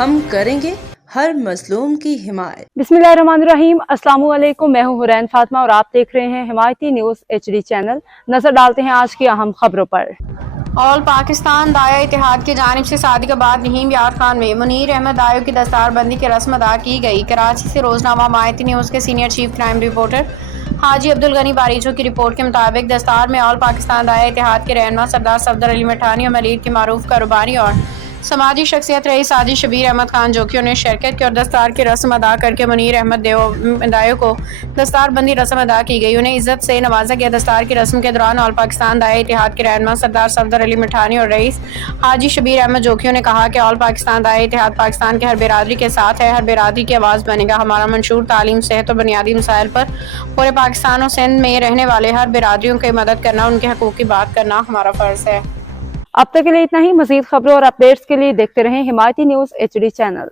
ہم کریں گے ہر مظلوم کی حمایت۔ बिस्मिल्लाहिर्रहमानिर्रहीम। अस्सलाम वालेकुम। मैं हूँ हुरैन फातिमा और आप देख रहे हैं हिमायती न्यूज़ HD चैनल। नजर डालते हैं आज की अहम खबरों पर। ऑल पाकिस्तान दाया इतिहाद की जानिब से सादिकाबाद नहीम यार खान में मुनीर अहमद दायों की दस्तारबंदी की रस्म अदा की गई। कराची से रोजनामा हिमायती न्यूज़ के senior chief crime reporter Haji Abdul Ghani बारीचो की रिपोर्ट के मुताबिक दस्तार में ऑल पाकिस्तान दाया इतिहाद के रहनुमा सरदार सफदर अली मिठानी और मलीर के मारूफ कारोबारी और समाजी शख्सियत रही साजिद शबीर अहमद खान जोकियों ने शिरकत की और दस्तार की रस्म अदा करके मुनीर अहमद दायों को दस्तार बंदी रस्म अदा की गई। उन्हें इज्जत से नवाजा गया। दस्तार की रस्म के दौरान ऑल पाकिस्तान दाया इतिहाद के रहनुमा सरदार सफदर अली मिठानी और रईस हाजी शबीर अहमद जोकियों ने कहा कि ऑल पाकिस्तान दाया इतिहाद पाकिस्तान के हर बिरादरी के साथ है, हर बिरादरी की आवाज़ बनेगा। हमारा मंशूर तालीम, सेहत और बुनियादी मसाइल पर पूरे पाकिस्तान और सिंध में रहने वाले हर बिरादरियों की मदद करना, उनके हकूक़ की बात करना हमारा फ़र्ज़ है। अब तक के लिए इतना ही। मज़ीद खबरों और अपडेट्स के लिए देखते रहें हिमायती न्यूज़ HD चैनल।